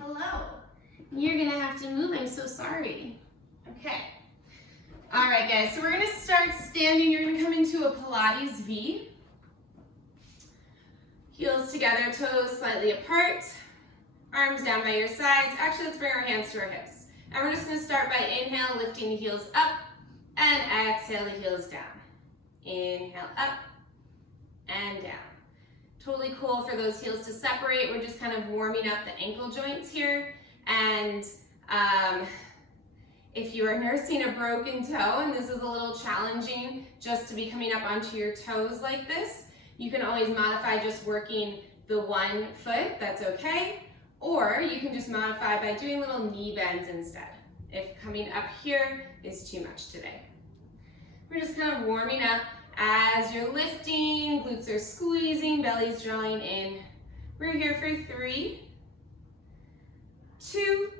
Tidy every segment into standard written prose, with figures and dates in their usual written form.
Hello. You're gonna have to move, I'm so sorry. Okay. All right, guys, so we're gonna start standing. You're gonna come into a Pilates V. Heels together, toes slightly apart. Arms down by your sides. Actually, let's bring our hands to our hips. And we're just gonna start by inhale, lifting the heels up, and exhale the heels down. Inhale up and down. Totally cool for those heels to separate. We're just kind of warming up the ankle joints here. And if you are nursing a broken toe and this is a little challenging just to be coming up onto your toes like this, you can always modify just working the one foot, that's okay. Or you can just modify by doing little knee bends instead, if coming up here is too much today. We're just kind of warming up as you're lifting, glutes are squeezing, belly's drawing in. We're here for 3, 2,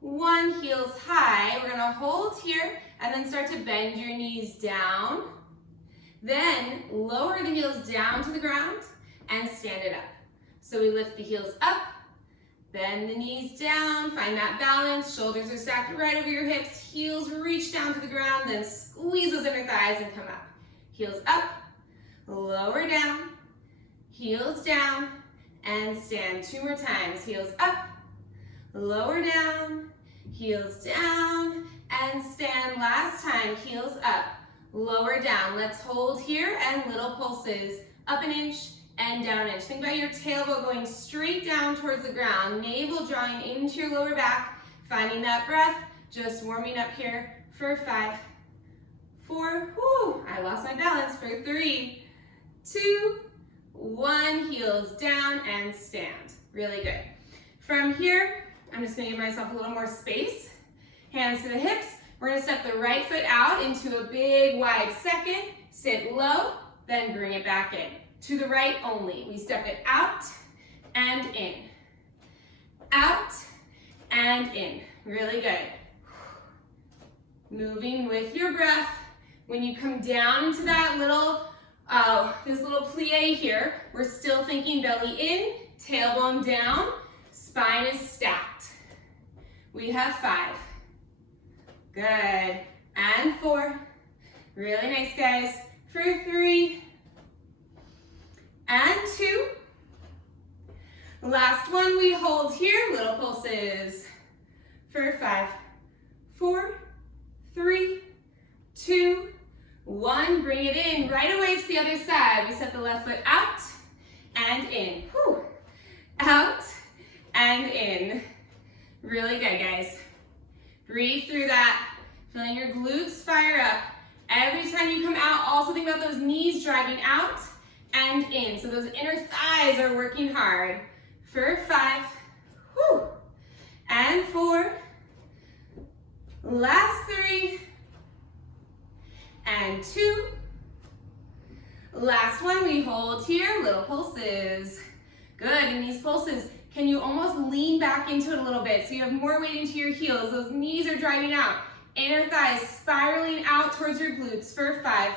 1, heels high. We're gonna hold here and then start to bend your knees down. Then lower the heels down to the ground and stand it up. So we lift the heels up, bend the knees down, find that balance. Shoulders are stacked right over your hips. Heels reach down to the ground, then squeeze those inner thighs and come up. Heels up, lower down, heels down, and stand 2 more times. Heels up, lower down, heels down, and stand. Last time, heels up, lower down. Let's hold here and little pulses, up an inch and down an inch. Think about your tailbone going straight down towards the ground, navel drawing into your lower back, finding that breath, just warming up here for 5, 4, I lost my balance, for 3, 2, 1, heels down and stand. Really good. From here, I'm just gonna give myself a little more space. Hands to the hips. We're gonna step the right foot out into a big wide second, sit low, then bring it back in. To the right only. We step it out and in. Out and in. Really good. Moving with your breath. When you come down into that little, this little plie here, we're still thinking belly in, tailbone down, spine is stacked. We have 5. Good. And 4. Really nice, guys. For 3. And 2. Last one, we hold here, little pulses. For 5, 4, 3, 2, 1. Bring it in right away to the other side. We set the left foot out and in. Whew. Out and in. Really good, guys. Breathe through that. Feeling your glutes fire up. Every time you come out, also think about those knees driving out and in. So those inner thighs are working hard. For 5, and 4, last 3, and 2. Last one, we hold here, little pulses. Good, in these pulses, can you almost lean back into it a little bit so you have more weight into your heels? Those knees are driving out. Inner thighs spiraling out towards your glutes. For 5,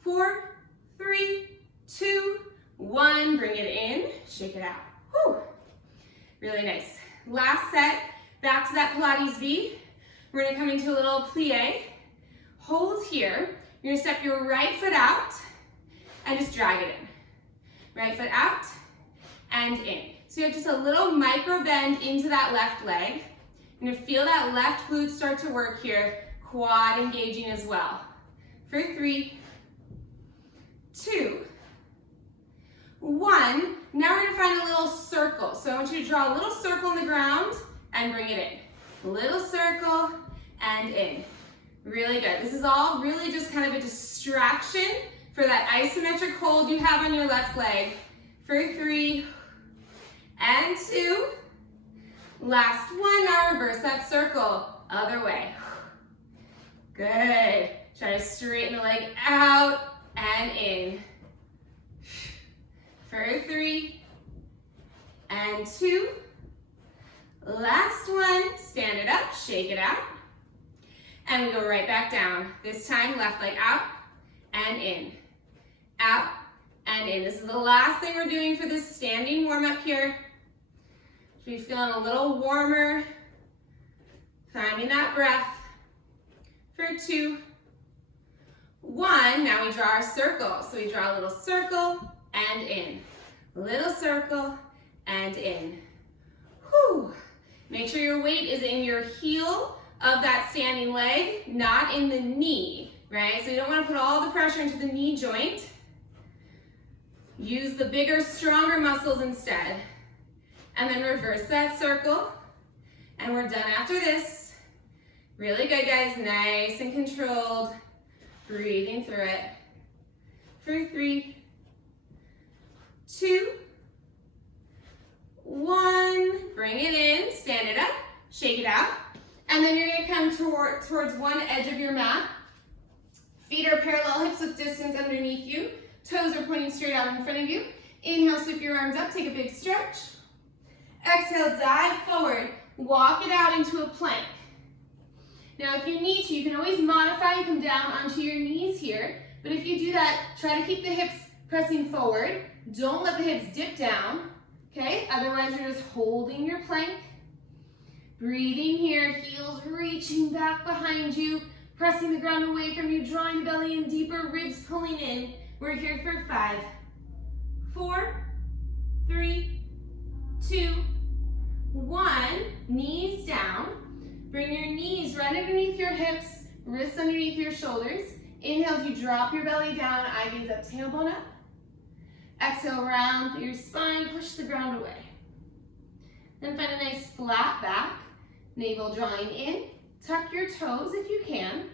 4, 3, 2, 1. Bring it in, shake it out. Whew. Really nice. Last set, back to that Pilates V. We're gonna come into a little plie. Hold here. You're gonna step your right foot out and just drag it in. Right foot out and in. So you have just a little micro bend into that left leg. You're gonna feel that left glute start to work here. Quad engaging as well. For 3, 2, 1. Now we're gonna find a little circle. So I want you to draw a little circle on the ground and bring it in. A little circle and in. Really good. This is all really just kind of a distraction for that isometric hold you have on your left leg. For 3 and 2. Last one, now reverse that circle. Other way. Good. Try to straighten the leg out and in. For 3 and 2. Last one, stand it up, shake it out. And we go right back down. This time, left leg out and in. Out and in. This is the last thing we're doing for this standing warm up here. If you're feeling a little warmer, finding that breath. For 2, 1, now we draw our circle. So we draw a little circle and in. A little circle and in. Whew. Make sure your weight is in your heel of that standing leg, not in the knee, right? So you don't want to put all the pressure into the knee joint. Use the bigger, stronger muscles instead. And then reverse that circle. And we're done after this. Really good, guys. Nice and controlled. Breathing through it. For 3, 2, 1. Bring it in. Stand it up. Shake it out. And then you're going to come towards one edge of your mat. Feet are parallel, hips with distance underneath you. Toes are pointing straight out in front of you. Inhale, sweep your arms up. Take a big stretch. Exhale, dive forward. Walk it out into a plank. Now, if you need to, you can always modify and come down onto your knees here. But if you do that, try to keep the hips pressing forward. Don't let the hips dip down, okay? Otherwise, you're just holding your plank. Breathing here, heels reaching back behind you, pressing the ground away from you, drawing the belly in deeper, ribs pulling in. We're here for 5, 4, 3, 2, 1. Knees down. Bring your knees right underneath your hips, wrists underneath your shoulders. Inhale as you drop your belly down, eye gaze up, tailbone up. Exhale, round through your spine, push the ground away. Then find a nice flat back, navel drawing in. Tuck your toes if you can.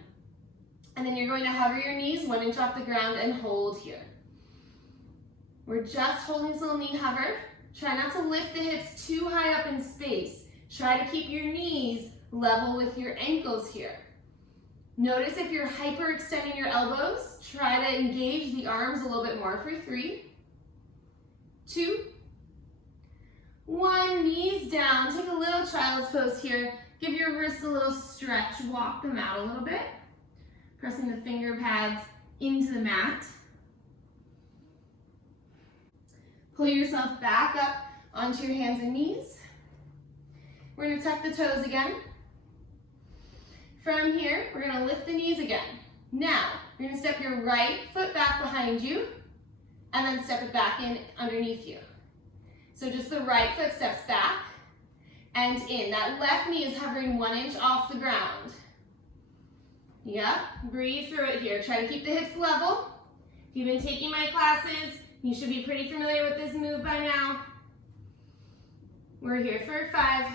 And then you're going to hover your knees 1 inch off the ground and hold here. We're just holding this little knee hover. Try not to lift the hips too high up in space. Try to keep your knees level with your ankles here. Notice if you're hyperextending your elbows, try to engage the arms a little bit more for 3, 2, 1. Knees down. Take a little child's pose here. Give your wrists a little stretch. Walk them out a little bit. Pressing the finger pads into the mat. Pull yourself back up onto your hands and knees. We're going to tuck the toes again. From here, we're going to lift the knees again. Now, you're going to step your right foot back behind you and then step it back in underneath you. So just the right foot steps back and in. That left knee is hovering 1 inch off the ground. Yep, breathe through it here. Try to keep the hips level. If you've been taking my classes, you should be pretty familiar with this move by now. We're here for 5,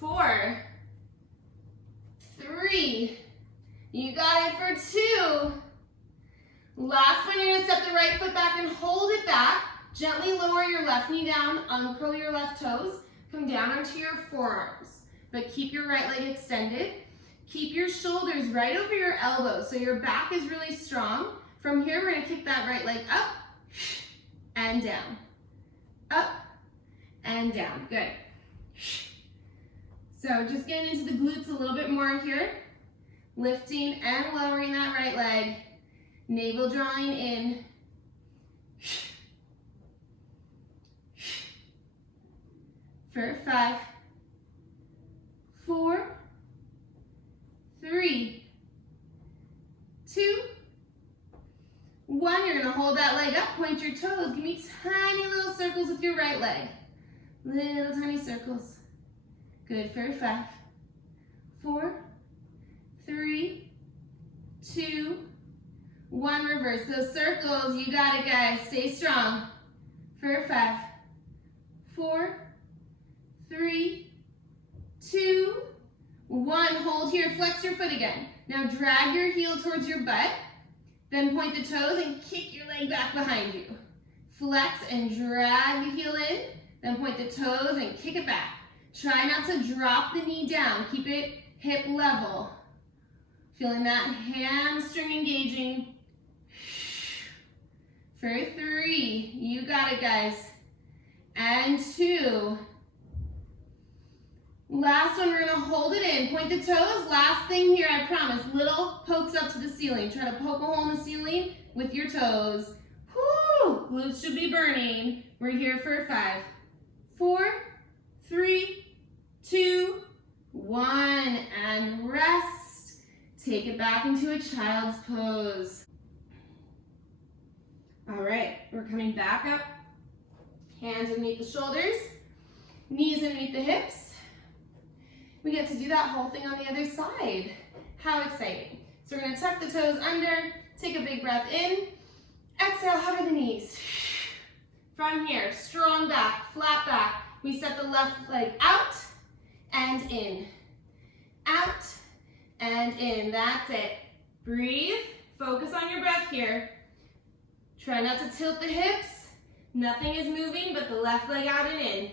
4, 3, you got it for 2. Last one, you're going to step the right foot back and hold it back. Gently lower your left knee down, uncurl your left toes, come down onto your forearms. But keep your right leg extended. Keep your shoulders right over your elbows so your back is really strong. From here, we're going to kick that right leg up and down. Up and down. Good. So just getting into the glutes a little bit more here. Lifting and lowering that right leg. Navel drawing in. For 5, 4, 3, 2, 1. You're going to hold that leg up, point your toes. Give me tiny little circles with your right leg. Little tiny circles. Good for 5, 4, 3, 2, 1. Reverse those circles. You got it, guys. Stay strong. For 5, 4, 3, 2, 1. Hold here. Flex your foot again. Now drag your heel towards your butt. Then point the toes and kick your leg back behind you. Flex and drag the heel in. Then point the toes and kick it back. Try not to drop the knee down. Keep it hip level. Feeling that hamstring engaging. For 3. You got it, guys. And 2. Last one, we're going to hold it in. Point the toes. Last thing here, I promise. Little pokes up to the ceiling. Try to poke a hole in the ceiling with your toes. Whoo! Glutes should be burning. We're here for 5, 4, 3, 2, 1, and rest. Take it back into a child's pose. All right, we're coming back up. Hands underneath the shoulders, knees underneath the hips. We get to do that whole thing on the other side. How exciting. So we're gonna tuck the toes under, take a big breath in, exhale, hover the knees. From here, strong back, flat back. We step the left leg out and in. Out and in, that's it. Breathe, focus on your breath here. Try not to tilt the hips. Nothing is moving but the left leg out and in.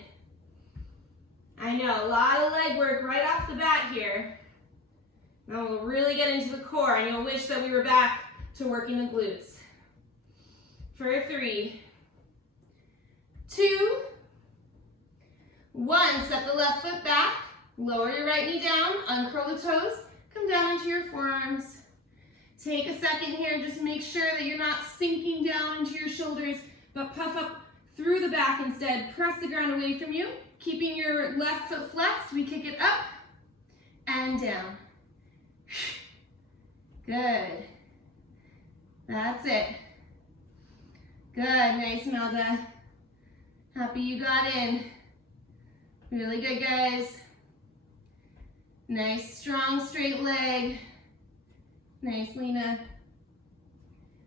I know, a lot of leg work right off the bat here. Now we'll really get into the core, and you'll wish that we were back to working the glutes. For 3, 2, 1. Step the left foot back, lower your right knee down, uncurl the toes, come down into your forearms. Take a second here, just make sure that you're not sinking down into your shoulders, but puff up through the back instead. Press the ground away from you, keeping your left foot flexed. We kick it up and down. Good. That's it. Good, nice, Melda. Happy you got in. Really good, guys. Nice, strong, straight leg. Nice, Lena.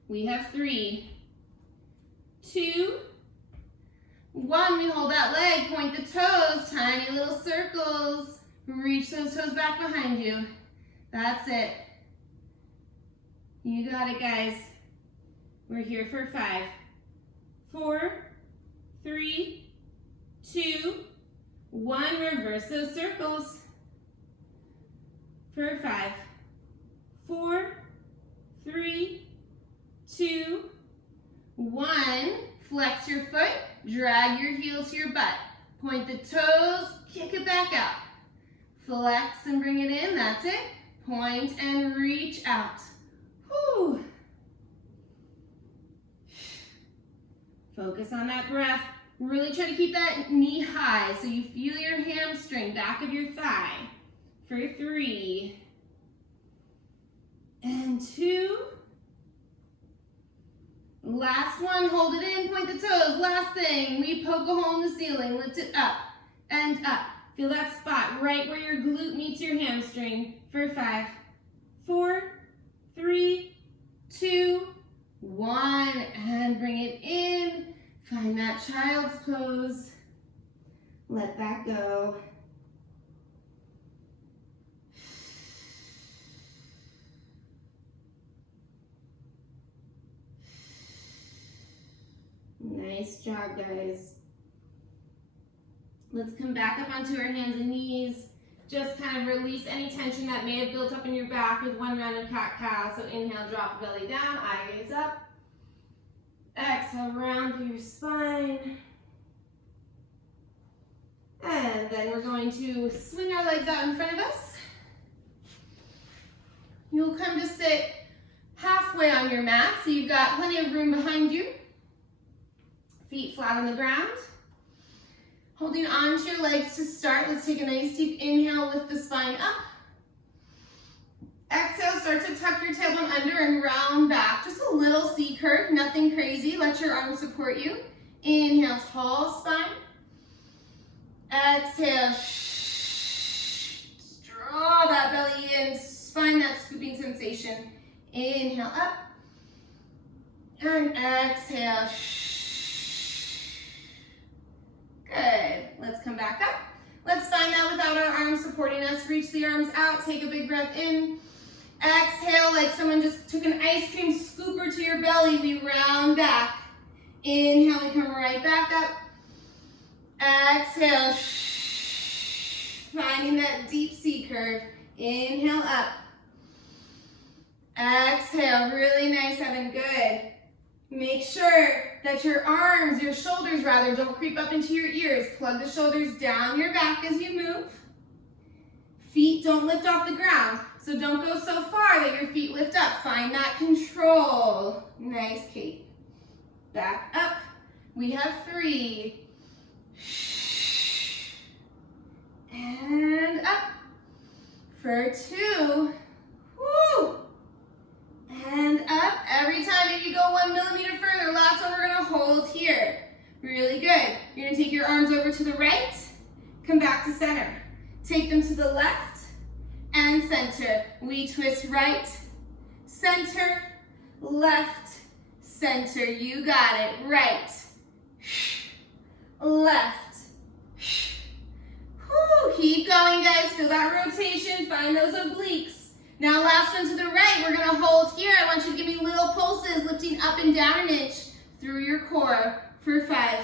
We have 3, 2, 1. We hold that leg, point the toes, tiny little circles. Reach those toes back behind you. That's it. You got it, guys. We're here for 5, 4, 3, 2, 1. Reverse those circles. For 5, 4, 3, 2, 1. Flex your foot, drag your heel to your butt. Point the toes, kick it back out. Flex and bring it in, that's it. Point and reach out. Whew. Focus on that breath. Really try to keep that knee high so you feel your hamstring, back of your thigh. For 3, and 2. Last one, hold it in, point the toes. Last thing, we poke a hole in the ceiling, lift it up and up. Feel that spot right where your glute meets your hamstring. For 5, 4, 3, 2, 1, and bring it in. Find that child's pose. Let that go. Nice job, guys. Let's come back up onto our hands and knees. Just kind of release any tension that may have built up in your back with one round of cat-cow. So inhale, drop the belly down, eye gaze up. Exhale, round through your spine. And then we're going to swing our legs out in front of us. You'll come to sit halfway on your mat, so you've got plenty of room behind you. Feet flat on the ground. Holding on to your legs to start, let's take a nice deep inhale, lift the spine up. Exhale, start to tuck your tailbone under and round back. Just a little C curve, nothing crazy. Let your arms support you. Inhale, tall spine. Exhale, draw that belly in, find that scooping sensation. Inhale up. And exhale. Good. Let's come back up. Let's find that without our arms supporting us. Reach the arms out. Take a big breath in. Exhale like someone just took an ice cream scooper to your belly. We round back. Inhale, we come right back up. Exhale. Finding that deep C curve. Inhale up. Exhale. Really nice, Evan. Good. Make sure that your arms, your shoulders rather, don't creep up into your ears. Plug the shoulders down your back as you move. Feet don't lift off the ground, so don't go so far that your feet lift up. Find that control. Nice, Kate. Back up. We have 3, and up. For 2, woo, and up. Every time if you go 1 millimeter further, last one we're gonna hold here. Really good. You're gonna take your arms over to the right, come back to center. Take them to the left and center. We twist right, center, left, center. You got it. Right, left. Woo. Keep going, guys. Feel that rotation. Find those obliques. Now last one to the right. We're gonna hold here. I want you to give me little pulses, lifting up and down an inch through your core for 5,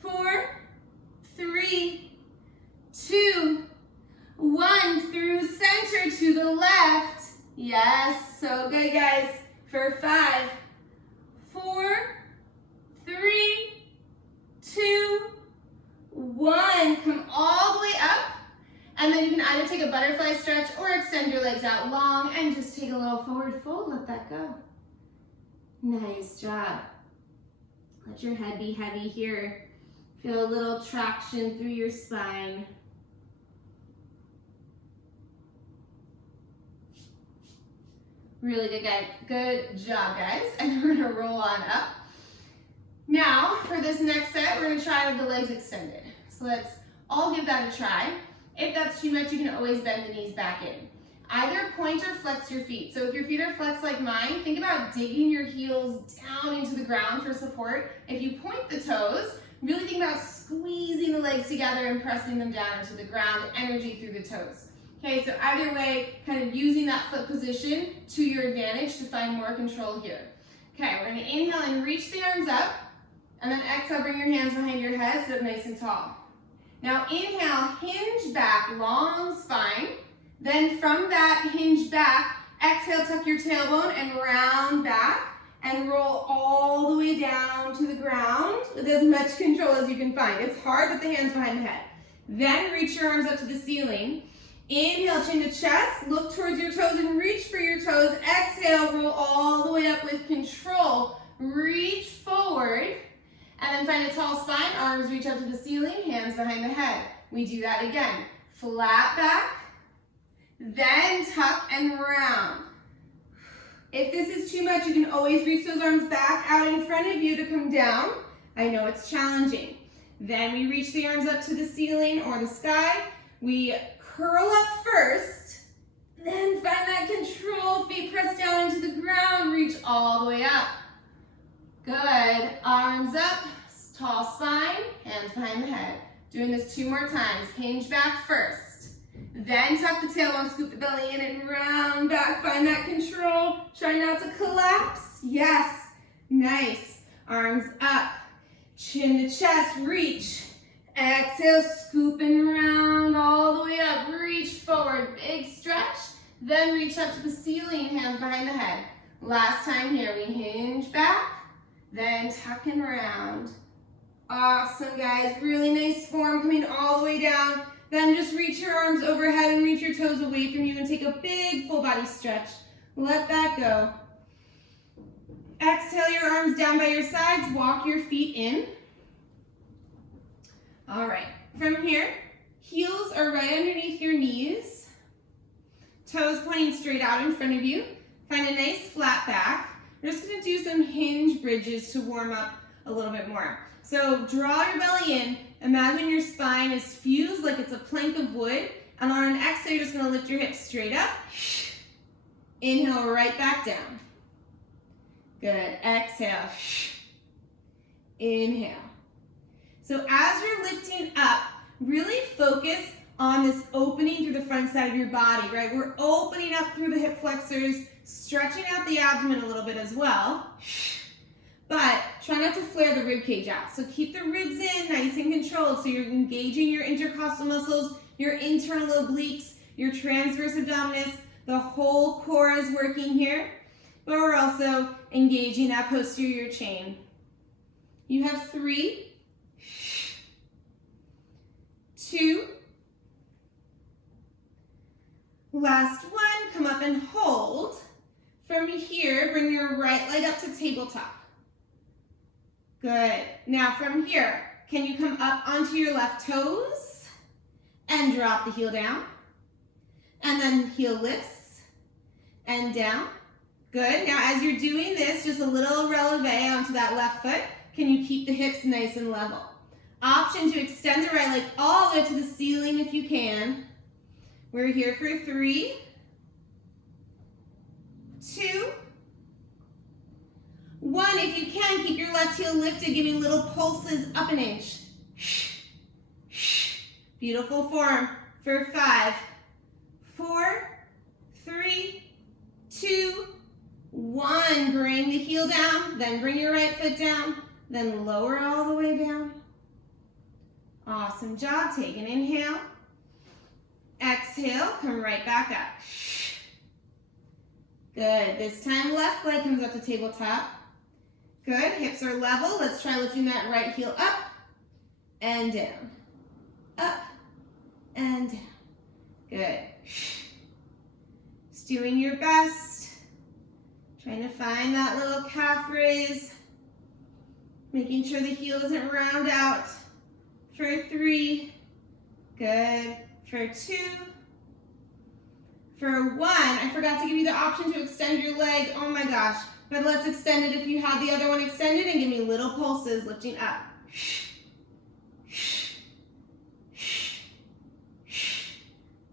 4, 3, 2, 1, through center to the left. Yes, so good, guys. For 5, 4, 3, 2, 1. Come all the way up. And then you can either take a butterfly stretch or extend your legs out long and just take a little forward fold. Let that go. Nice job. Let your head be heavy here. Feel a little traction through your spine. Really good, guys. Good job, guys. And we're gonna roll on up. Now, for this next set, we're gonna try with the legs extended. So let's all give that a try. If that's too much, you can always bend the knees back in. Either point or flex your feet. So if your feet are flexed like mine, think about digging your heels down into the ground for support. If you point the toes, really think about squeezing the legs together and pressing them down into the ground, energy through the toes. Okay, so either way, kind of using that foot position to your advantage to find more control here. Okay, we're gonna inhale and reach the arms up, and then exhale, bring your hands behind your head, sit up nice and tall. Now inhale, hinge back, long spine. Then from that hinge back, exhale, tuck your tailbone and round back and roll all the way down to the ground with as much control as you can find. It's hard with the hands behind the head. Then reach your arms up to the ceiling. Inhale, chin to chest, look towards your toes and reach for your toes. Exhale, roll all the way up with control. Reach forward. And then find a tall spine, arms reach up to the ceiling, hands behind the head. We do that again. Flat back, then tuck and round. If this is too much, you can always reach those arms back out in front of you to come down. I know it's challenging. Then we reach the arms up to the ceiling or the sky. We curl up first, then find that control, feet press down into the ground, reach all the way up. Good, arms up, tall spine, hands behind the head. Doing this 2 more times. Hinge back first, then tuck the tailbone, scoop the belly in and round back. Find that control, try not to collapse. Yes, nice. Arms up, chin to chest, reach. Exhale, scoop and round all the way up. Reach forward, big stretch. Then reach up to the ceiling, hands behind the head. Last time here, we hinge back. Then tuck and round. Awesome, guys. Really nice form coming all the way down. Then just reach your arms overhead and reach your toes away from you and take a big full body stretch. Let that go. Exhale your arms down by your sides. Walk your feet in. All right. From here, heels are right underneath your knees. Toes pointing straight out in front of you. Find a nice flat back. We're just going to do some hinge bridges to warm up a little bit more. So draw your belly in. Imagine your spine is fused like it's a plank of wood. And on an exhale, you're just going to lift your hips straight up. Inhale right back down. Good. Exhale. Inhale. So as you're lifting up, really focus on this opening through the front side of your body, right? We're opening up through the hip flexors, stretching out the abdomen a little bit as well. But try not to flare the rib cage out. So keep the ribs in, nice and controlled. So you're engaging your intercostal muscles, your internal obliques, your transverse abdominis. The whole core is working here. But we're also engaging that posterior chain. You have 3, 2, last one, come up and hold. From here, bring your right leg up to tabletop. Good. Now from here, can you come up onto your left toes and drop the heel down. And then heel lifts and down. Good. Now as you're doing this, just a little releve onto that left foot. Can you keep the hips nice and level? Option to extend the right leg all the way to the ceiling if you can. We're here for 3, 2, 1. If you can, keep your left heel lifted. Give me little pulses up an inch. Beautiful form for 5, 4, 3, 2, 1. Bring the heel down, then bring your right foot down, then lower all the way down. Awesome job. Take an inhale. Exhale, come right back up. Good. This time left leg comes up to tabletop. Good. Hips are level. Let's try lifting that right heel up and down. Up and down. Good. Just doing your best. Trying to find that little calf raise. Making sure the heel doesn't round out. For 3. Good. For 2. For 1. I forgot to give you the option to extend your leg. Oh my gosh. But let's extend it if you had the other one extended, and give me little pulses lifting up.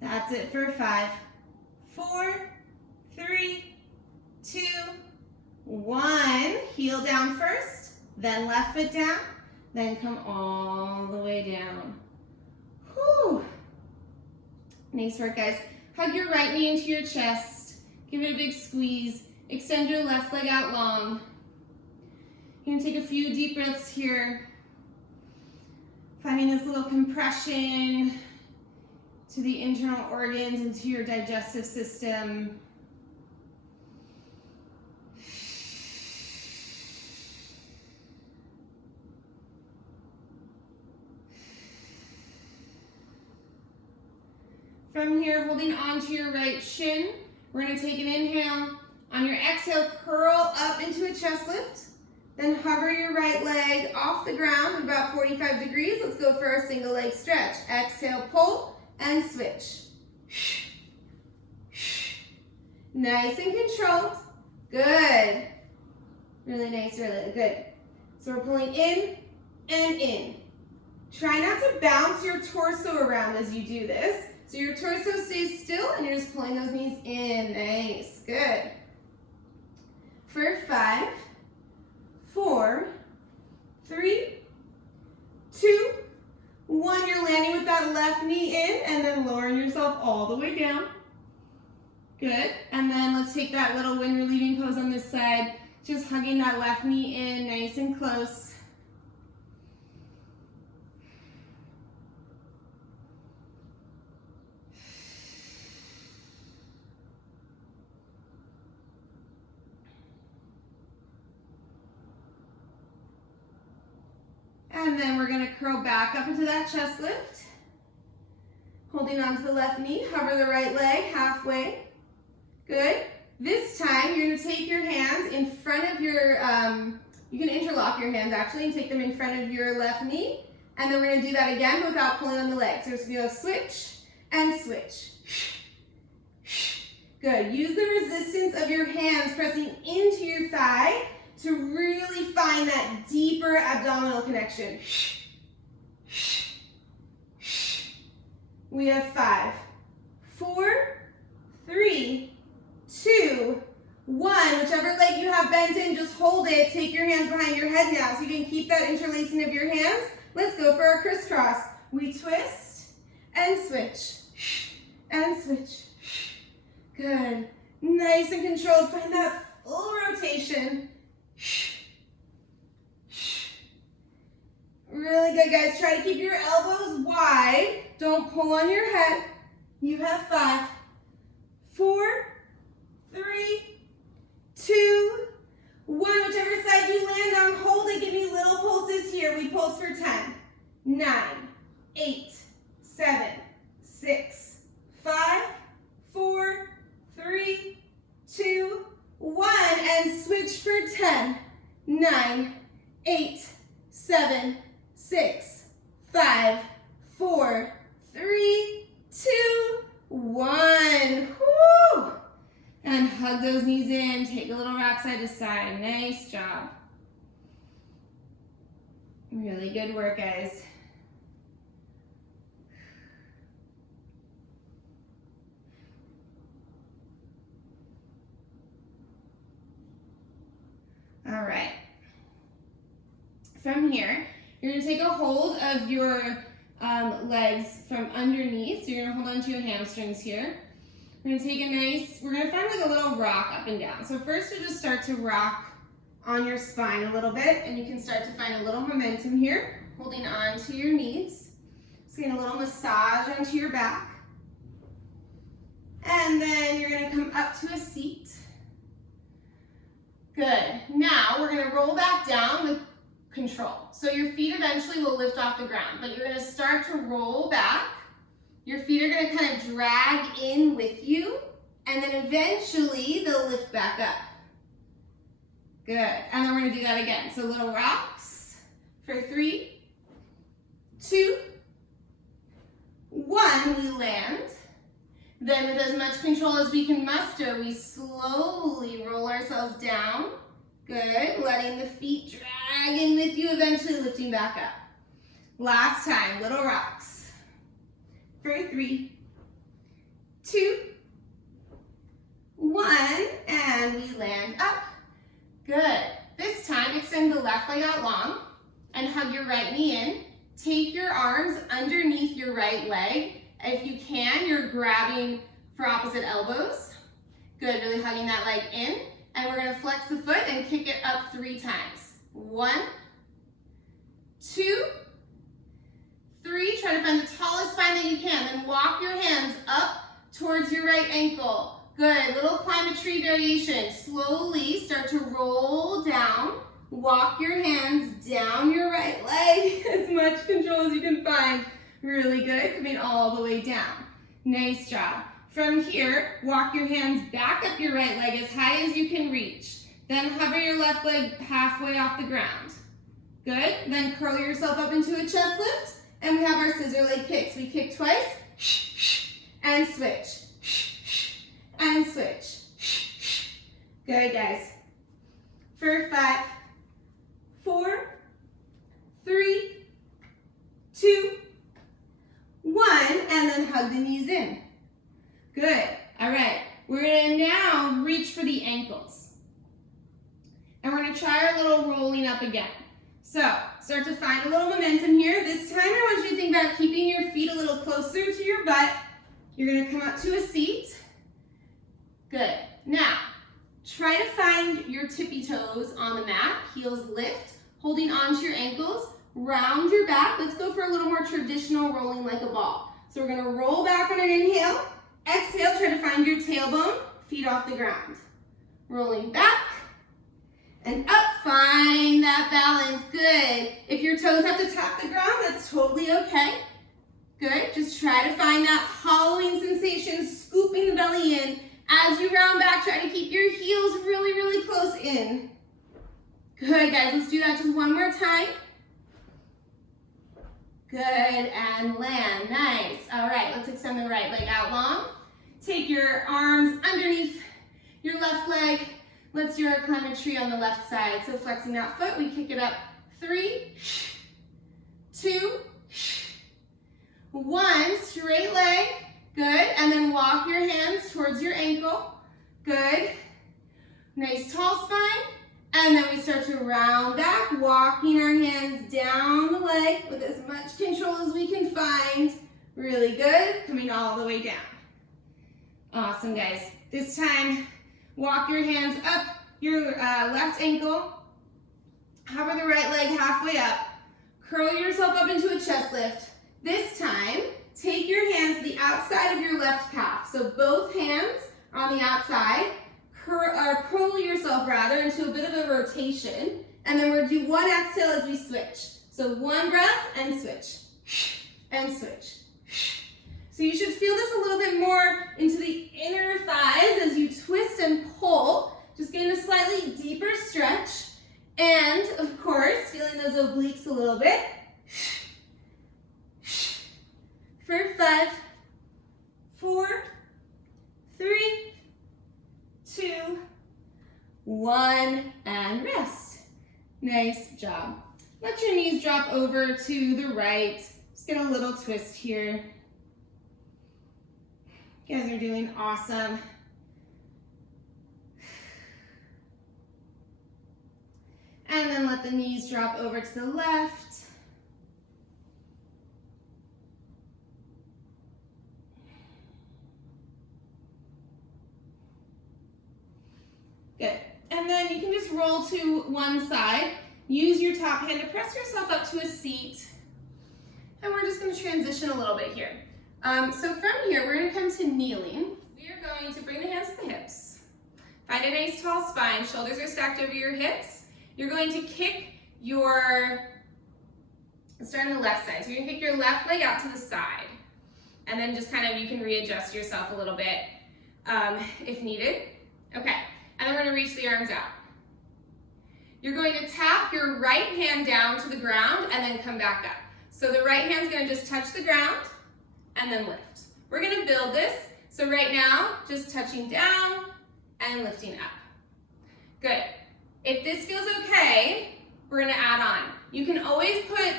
That's it for 5, 4, 3, 2, 1. Heel down first, then left foot down, then come all the way down. Whew. Nice work, guys. Hug your right knee into your chest. Give it a big squeeze. Extend your left leg out long. You're gonna take a few deep breaths here. Finding this little compression to the internal organs and to your digestive system. From here, holding onto your right shin, we're going to take an inhale. On your exhale, curl up into a chest lift. Then hover your right leg off the ground at about 45 degrees. Let's go for our single leg stretch. Exhale, pull, and switch. Nice and controlled. Good. Really nice, really good. So we're pulling in and in. Try not to bounce your torso around as you do this. So your torso stays still and you're just pulling those knees in. Nice, good. For 5, 4, 3, 2, 1. You're landing with that left knee in and then lowering yourself all the way down. Good. And then let's take that little wind relieving pose on this side. Just hugging that left knee in nice and close. And then we're going to curl back up into that chest lift. Holding onto the left knee, hover the right leg halfway. Good. This time you're going to take your hands in front of your, you can interlock your hands actually and take them in front of your left knee. And then we're going to do that again but without pulling on the legs. So we're just going to go switch and switch. Good. Use the resistance of your hands pressing into your thigh to really find that deeper abdominal connection. We have 5, 4, 3, 2, 1. Whichever leg you have bent in, just hold it. Take your hands behind your head now so you can keep that interlacing of your hands. Let's go for our crisscross. We twist and switch and switch. Good. Nice and controlled. Find that full rotation. Really good, guys. Try to keep your elbows wide. Don't pull on your head. You have 5, 4, 3, 2, 1. Whichever side you land on, hold it. Give me little pulses here. We pulse for 10, 9, 8, 7, 6, 5, 4, 3, 2, 1. And switch for 10, 9, 8, 7, 6, 5, 4, 3, 2, 1. Woo! And hug those knees in. Take a little rock side to side. Nice job. Really good work, guys. All right. From here, you're going to take a hold of your legs from underneath. So you're going to hold onto your hamstrings here. We're going to take we're going to find like a little rock up and down. So first you just start to rock on your spine a little bit, and you can start to find a little momentum here, holding on to your knees. Just getting a little massage onto your back. And then you're going to come up to a seat. Good. Now we're going to roll back down with control. So your feet eventually will lift off the ground, but you're going to start to roll back. Your feet are going to kind of drag in with you, and then eventually they'll lift back up. Good. And then we're going to do that again. So little rocks for 3, 2, 1. We land. Then with as much control as we can muster, we slowly roll ourselves down. Good. Letting the feet drag in with you, eventually lifting back up. Last time, little rocks. For 3, 2, 1, and we land up. Good. This time, extend the left leg out long and hug your right knee in. Take your arms underneath your right leg. If you can, you're grabbing for opposite elbows. Good, really hugging that leg in. And we're going to flex the foot and kick it up 3 times. 1, 2, 3. Try to find the tallest spine that you can. Then walk your hands up towards your right ankle. Good, little climb a tree variation. Slowly start to roll down. Walk your hands down your right leg. As much control as you can find. Really good, coming all the way down. Nice job. From here, walk your hands back up your right leg as high as you can reach. Then hover your left leg halfway off the ground. Good, then curl yourself up into a chest lift. And we have our scissor leg kicks. We kick twice, and switch, and switch. Good, guys. For 5, 4, 3, 2, 1, and then hug the knees in. Good. All right. We're going to now reach for the ankles. And we're going to try our little rolling up again. So, start to find a little momentum here. This time I want you to think about keeping your feet a little closer to your butt. You're going to come up to a seat. Good. Now, try to find your tippy toes on the mat. Heels lift, holding onto your ankles. Round your back. Let's go for a little more traditional rolling like a ball. So we're going to roll back on an inhale. Exhale, try to find your tailbone, feet off the ground. Rolling back and up. Find that balance. Good. If your toes have to tap the ground, that's totally okay. Good. Just try to find that hollowing sensation, scooping the belly in. As you round back, try to keep your heels really, really close in. Good, guys. Let's do that just one more time. Good, and land. Nice. All right, let's extend the right leg out long. Take your arms underneath your left leg. Let's do our climb a tree on the left side. So flexing that foot, we kick it up. 3, 2, 1. Straight leg. Good, and then walk your hands towards your ankle. Good. Nice tall spine. And then we start to round back, walking our hands down the leg with as much control as we can find. Really good, coming all the way down. Awesome, guys. This time, walk your hands up your left ankle, hover the right leg halfway up, curl yourself up into a chest lift. This time, take your hands to the outside of your left calf. So both hands are on the outside. Curl yourself rather into a bit of a rotation, and then we're going to do one exhale as we switch. So one breath and switch, and switch. So you should feel this a little bit more into the inner thighs as you twist and pull, just getting a slightly deeper stretch, and of course, feeling those obliques a little bit. For 5, 1, and rest. Nice job. Let your knees drop over to the right. Just get a little twist here. You guys are doing awesome. And then let the knees drop over to the left. Good. And then you can just roll to one side. Use your top hand to press yourself up to a seat. And we're just going to transition a little bit here. So from here, we're going to come to kneeling. We are going to bring the hands to the hips. Find a nice tall spine. Shoulders are stacked over your hips. You're going to kick start on the left side. So you're going to kick your left leg out to the side. And then just kind of, you can readjust yourself a little bit if needed. Okay. And then we're going to reach the arms out. You're going to tap your right hand down to the ground and then come back up. So the right hand's going to just touch the ground and then lift. We're going to build this. So right now, just touching down and lifting up. Good. If this feels okay, we're going to add on. You can always put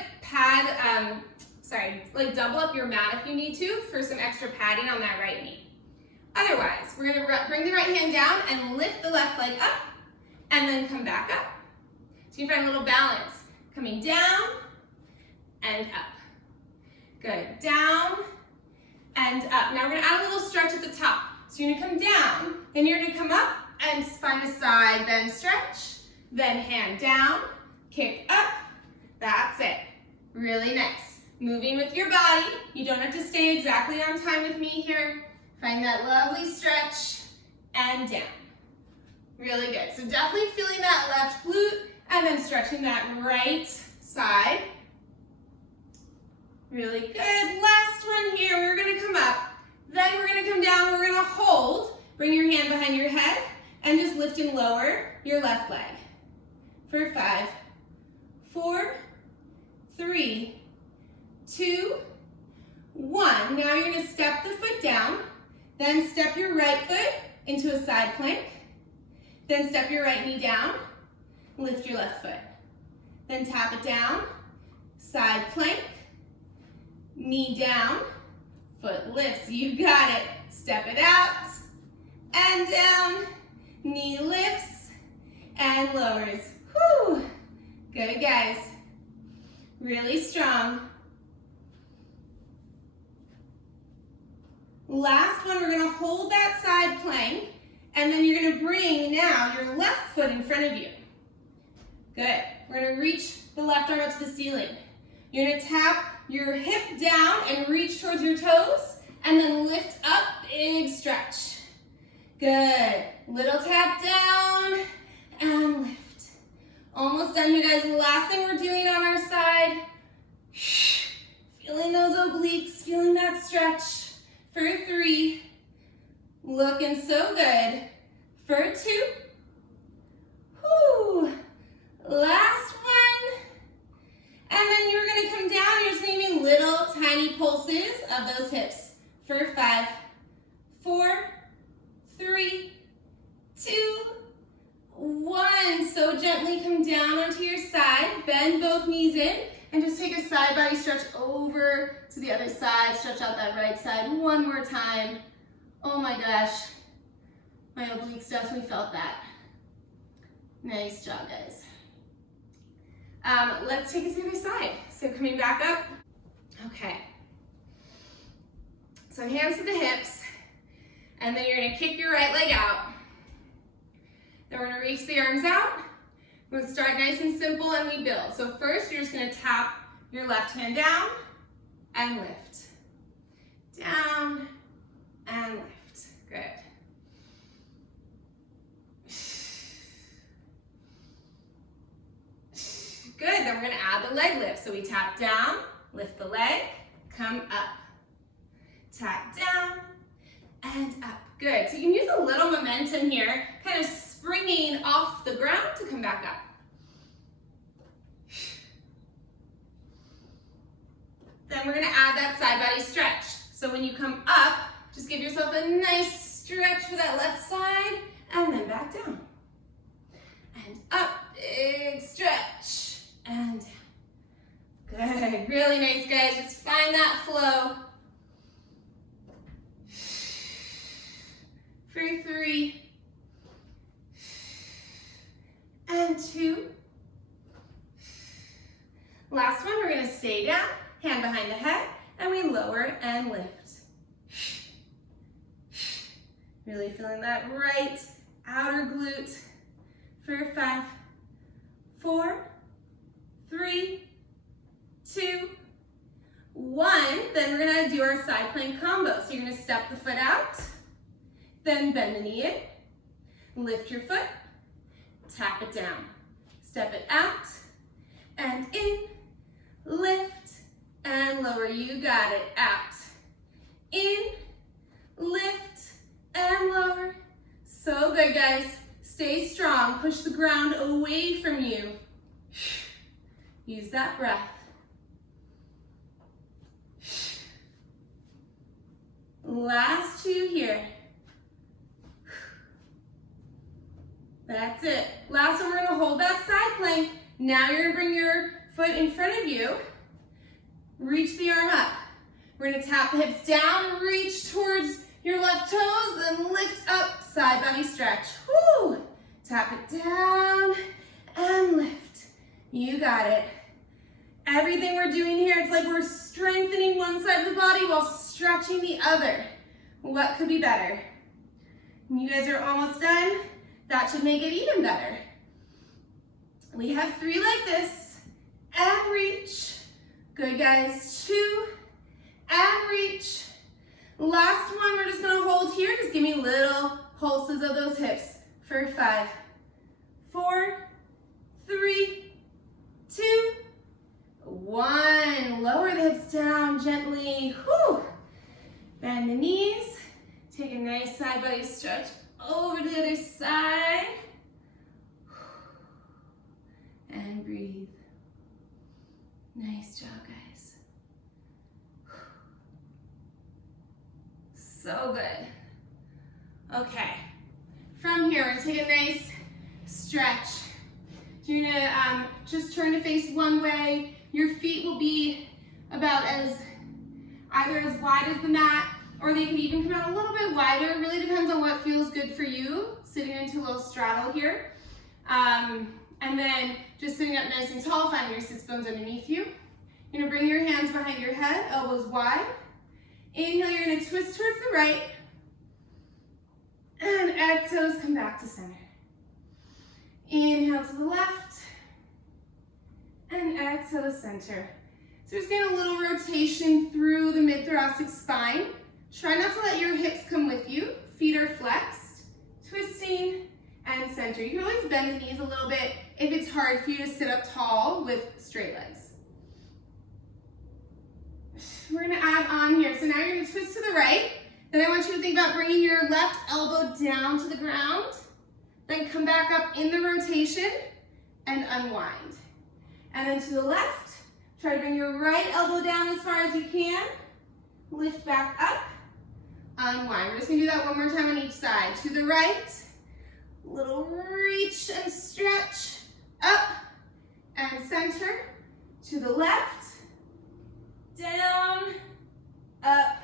double up your mat if you need to for some extra padding on that right knee. Otherwise, we're going to bring the right hand down and lift the left leg up and then come back up. So you find a little balance. Coming down and up. Good. Down and up. Now we're going to add a little stretch at the top. So you're going to come down, then you're going to come up and find a side bend stretch. Then hand down, kick up. That's it. Really nice. Moving with your body. You don't have to stay exactly on time with me here. Find that lovely stretch and down. Really good. So definitely feeling that left glute and then stretching that right side. Really good. Last one here. We're going to come up. Then we're going to come down. We're going to hold. Bring your hand behind your head and just lift and lower your left leg. For 5, 4, 3, 2, 1. Now you're going to step the foot down. Then step your right foot into a side plank. Then step your right knee down. Lift your left foot. Then tap it down. Side plank. Knee down. Foot lifts. You got it. Step it out. And down. Knee lifts and lowers. Whew. Good, guys. Really strong. Last one, we're going to hold that side plank, and then you're going to bring now your left foot in front of you. Good. We're going to reach the left arm up to the ceiling. You're going to tap your hip down and reach towards your toes, and then lift up, big stretch. Good. Little tap down and lift. Almost done here, guys. The last thing we're doing on our side, feeling those obliques, feeling that stretch. For 3, looking so good. For 2, whoo, last one. And then you're going to come down. You're just going to do little tiny pulses of those hips. For 5, 4, 3, 2, 1. So gently come down onto your side. Bend both knees in. And just take a side body stretch over to the other side. Stretch out that right side one more time. Oh my gosh. My obliques definitely felt that. Nice job, guys. Let's take it to the other side. So coming back up. Okay. So hands to the hips. And then you're going to kick your right leg out. Then we're going to reach the arms out. We're going to start nice and simple and we build. So first, you're just going to tap your left hand down and lift. Down and lift. Good. Good. Then we're going to add the leg lift. So we tap down, lift the leg, come up. Tap down and up. Good. So you can use a little momentum here, kind of springing off the ground to come back up. Then we're going to add that side body stretch. So when you come up, just give yourself a nice stretch for that left side and then back down. and up, big stretch, and down. Good, really nice, guys. Just find that flow. For 3, and 2. Last one, we're gonna stay down, hand behind the head, and we lower and lift. Really feeling that right outer glute for 5, 4, 3, 2, 1. Then we're gonna do our side plank combo. So you're gonna step the foot out, then bend the knee in, lift your foot, tap it down, step it out, and in, lift, and lower. You got it. Out, in, lift, and lower. So good, guys. Stay strong. Push the ground away from you. Use that breath. Last 2 here. That's it. Last one, we're gonna hold that side plank. Now you're gonna bring your foot in front of you. Reach the arm up. We're gonna tap the hips down, reach towards your left toes, then lift up, side body stretch. Woo! Tap it down and lift. You got it. Everything we're doing here, it's like we're strengthening one side of the body while stretching the other. What could be better? You guys are almost done. That should make it even better. We have 3 like this, and reach. Good, guys. 2, and reach. Last one, we're just gonna hold here. Just give me little pulses of those hips for 5, 4, 3, 2, 1. Lower the hips down gently. Whew. Bend the knees. Take a nice side body stretch over to the other side. And breathe. Nice job, guys. So good. Okay. From here, we're gonna take a nice stretch. You're gonna just turn to face one way. Your feet will be about either as wide as the mat, or they could even come out a little bit wider. It really depends on what feels good for you. Sitting into a little straddle here. And then just sitting up nice and tall, finding your sits bones underneath you. You're gonna bring your hands behind your head, elbows wide. Inhale, you're gonna twist towards the right. And exhale, come back to center. Inhale to the left. And exhale to center. So just getting a little rotation through the mid-thoracic spine. Try not to let your hips come with you. Feet are flexed, twisting, and center. You can always bend the knees a little bit if it's hard for you to sit up tall with straight legs. We're gonna add on here. So now you're gonna twist to the right. Then I want you to think about bringing your left elbow down to the ground. Then come back up in the rotation and unwind. And then to the left, try to bring your right elbow down as far as you can. Lift back up, unwind. We're just gonna do that one more time on each side. To the right, little reach and stretch, up and center. To the left, down, up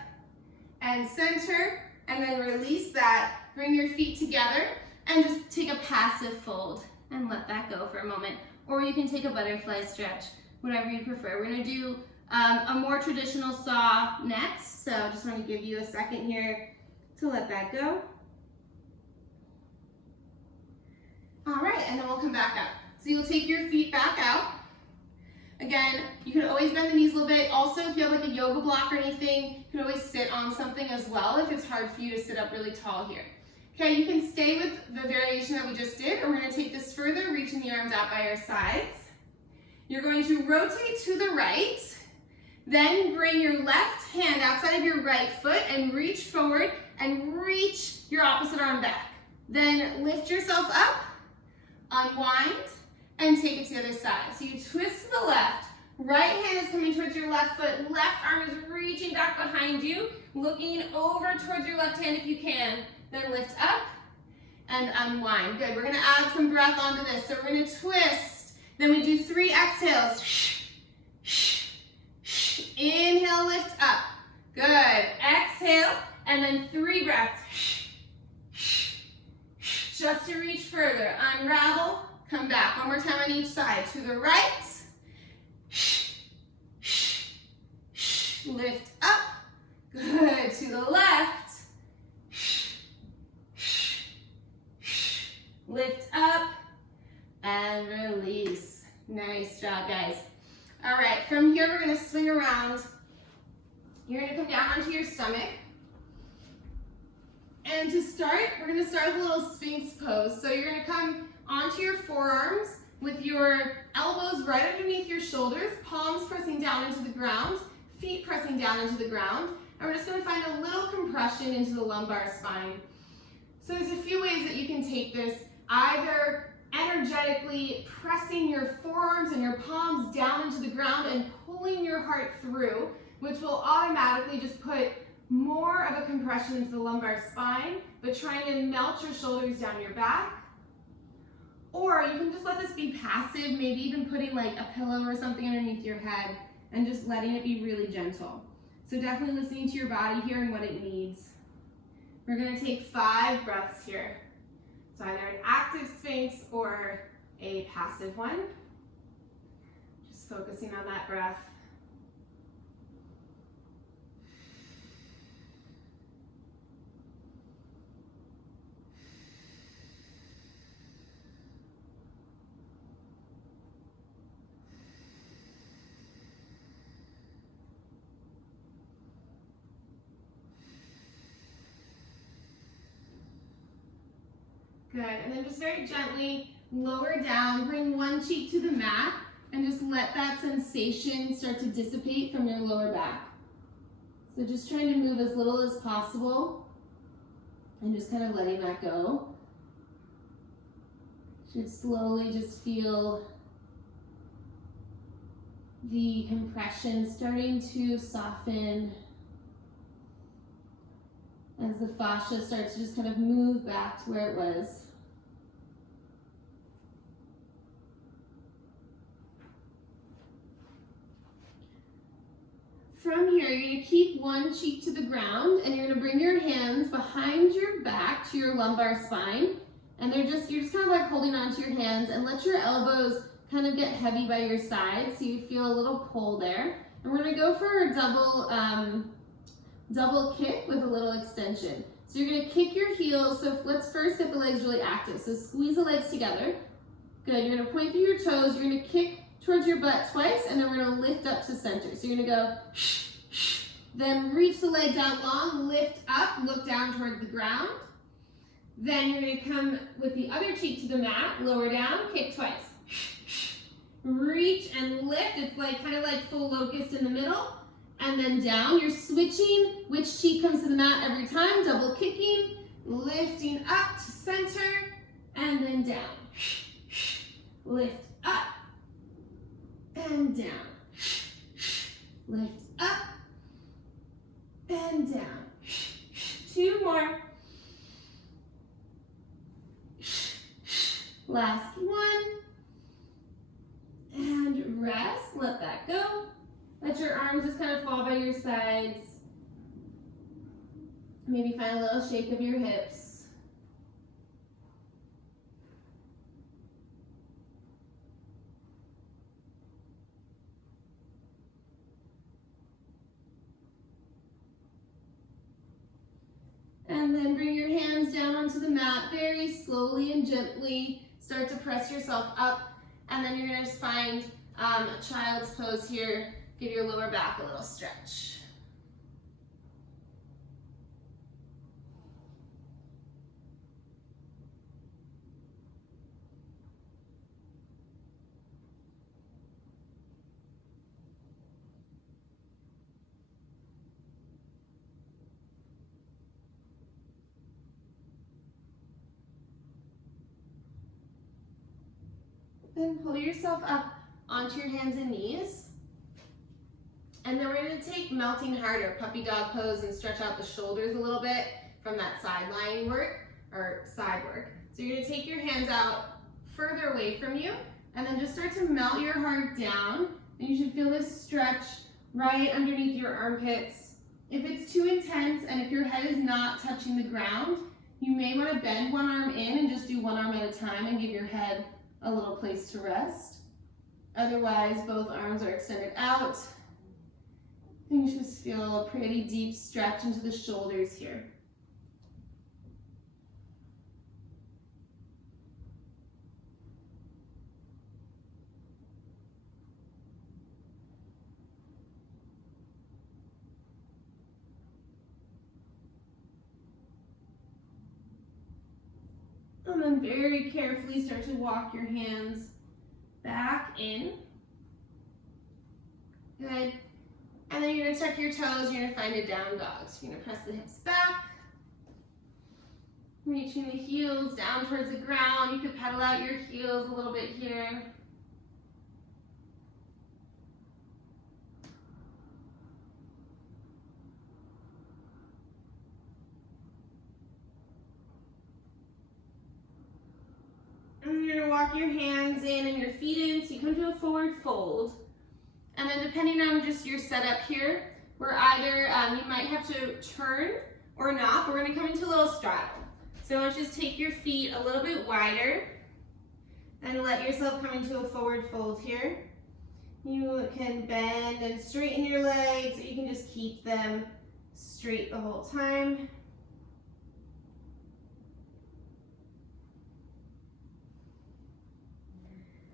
and center. And then release that. Bring your feet together and just take a passive fold and let that go for a moment. Or you can take a butterfly stretch, whatever you prefer. We're gonna do a more traditional saw next, so just want to give you a second here to let that go. All right, and then we'll come back up. So you'll take your feet back out. Again, you can always bend the knees a little bit. Also, if you have like a yoga block or anything, you can always sit on something as well if it's hard for you to sit up really tall here. Okay, you can stay with the variation that we just did, or we're gonna take this further, reaching the arms out by your sides. You're going to rotate to the right, then bring your left hand outside of your right foot and reach forward and reach your opposite arm back. Then lift yourself up, unwind, and take it to the other side. So you twist to the left, right hand is coming towards your left foot, left arm is reaching back behind you, looking over towards your left hand if you can. Then lift up and unwind. Good, we're gonna add some breath onto this. So we're gonna twist, then we do 3 exhales. Inhale, lift up. Good, exhale, and then 3 breaths. Just to reach further, unravel, come back. One more time on each side. To the right, lift up. Good, to the left, lift up, and release. Nice job, guys. All right, from here we're gonna swing around. You're gonna come down onto your stomach. And to start, we're gonna start with a little Sphinx pose. So you're gonna come onto your forearms with your elbows right underneath your shoulders, palms pressing down into the ground, feet pressing down into the ground. And we're just gonna find a little compression into the lumbar spine. So there's a few ways that you can take this, either energetically pressing your forearms and your palms down into the ground and pulling your heart through, which will automatically just put more of a compression into the lumbar spine, but trying to melt your shoulders down your back. Or you can just let this be passive, maybe even putting like a pillow or something underneath your head and just letting it be really gentle. So definitely listening to your body here and what it needs. We're gonna take 5 breaths here. So either an active Sphinx or a passive one. Just focusing on that breath. Good, and then just very gently lower down, bring one cheek to the mat, and just let that sensation start to dissipate from your lower back. So just trying to move as little as possible, and just kind of letting that go. Should slowly just feel the compression starting to soften as the fascia starts to just kind of move back to where it was. From here, you're gonna keep one cheek to the ground and you're gonna bring your hands behind your back to your lumbar spine. And you're just kind of like holding onto your hands and let your elbows kind of get heavy by your sides so you feel a little pull there. And we're gonna go for a double kick with a little extension. So you're gonna kick your heels. So let's first get the legs really active. So squeeze the legs together. Good, you're gonna point through your toes. You're gonna kick towards your butt twice, and then we're gonna lift up to center. So you're gonna go, then reach the legs out long, lift up, look down towards the ground. Then you're gonna come with the other cheek to the mat, lower down, kick twice. Reach and lift, it's like kind of like full locust in the middle. And then down, you're switching which cheek comes to the mat every time, double kicking, lifting up to center, and then down. Lift up, and down. Lift up, and down. 2 more. Last one. And rest, let that go. Let your arms just kind of fall by your sides. Maybe find a little shake of your hips. And then bring your hands down onto the mat very slowly and gently. Start to press yourself up. And then you're gonna just find a child's pose here. Give your lower back a little stretch. Then pull yourself up onto your hands and knees. And then we're gonna take melting heart or puppy dog pose and stretch out the shoulders a little bit from that side lying work or side work. So you're gonna take your hands out further away from you and then just start to melt your heart down. And you should feel this stretch right underneath your armpits. If it's too intense and if your head is not touching the ground, you may want to bend one arm in and just do one arm at a time and give your head a little place to rest. Otherwise, both arms are extended out. And you just feel a pretty deep stretch into the shoulders here. And then very carefully start to walk your hands back in. Good. And then you're gonna tuck your toes, you're gonna find a down dog. So you're gonna press the hips back, reaching the heels down towards the ground. You could pedal out your heels a little bit here. And you're gonna walk your hands in and your feet in, so you come to a forward fold. And then depending on just your setup here, we're either, you might have to turn or not, but we're gonna come into a little straddle. So let's just take your feet a little bit wider and let yourself come into a forward fold here. You can bend and straighten your legs, or you can just keep them straight the whole time.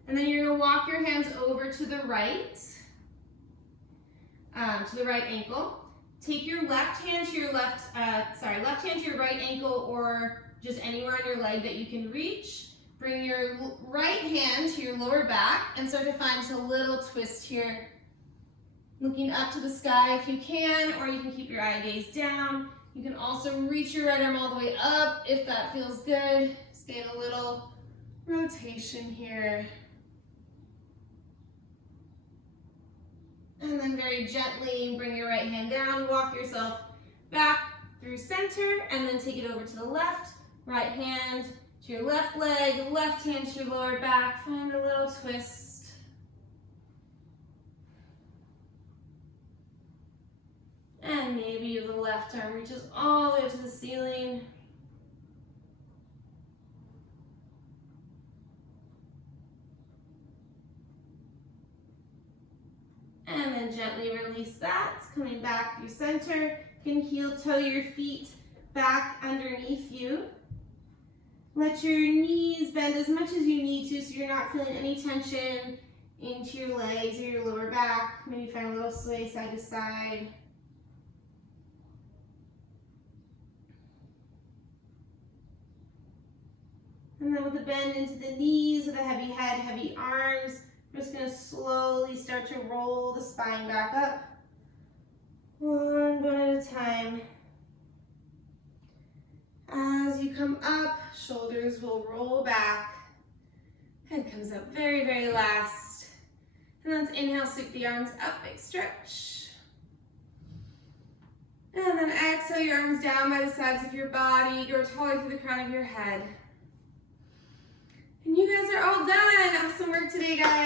And then you're gonna walk your hands over to the right ankle. Take your left hand to your left hand to your right ankle, or just anywhere on your leg that you can reach. Bring your right hand to your lower back and start to find just a little twist here. Looking up to the sky if you can, or you can keep your eye gaze down. You can also reach your right arm all the way up if that feels good. Stay in a little rotation here. And then very gently bring your right hand down, walk yourself back through center, and then take it over to the left. Right hand to your left leg, left hand to your lower back. Find a little twist. And maybe the left arm reaches all the way to the ceiling. And then gently release that, coming back through center. You can heel toe your feet back underneath you. Let your knees bend as much as you need to, so you're not feeling any tension into your legs or your lower back. Maybe find a little sway side to side. And then with a bend into the knees, with a heavy head, heavy arms, we're just going to slowly start to roll the spine back up, one bone at a time. As you come up, shoulders will roll back, head comes up very, very last. And let's inhale, sweep the arms up, big stretch. And then exhale your arms down by the sides of your body, go taller through the crown of your head. And you guys are all done. Awesome work today, guys.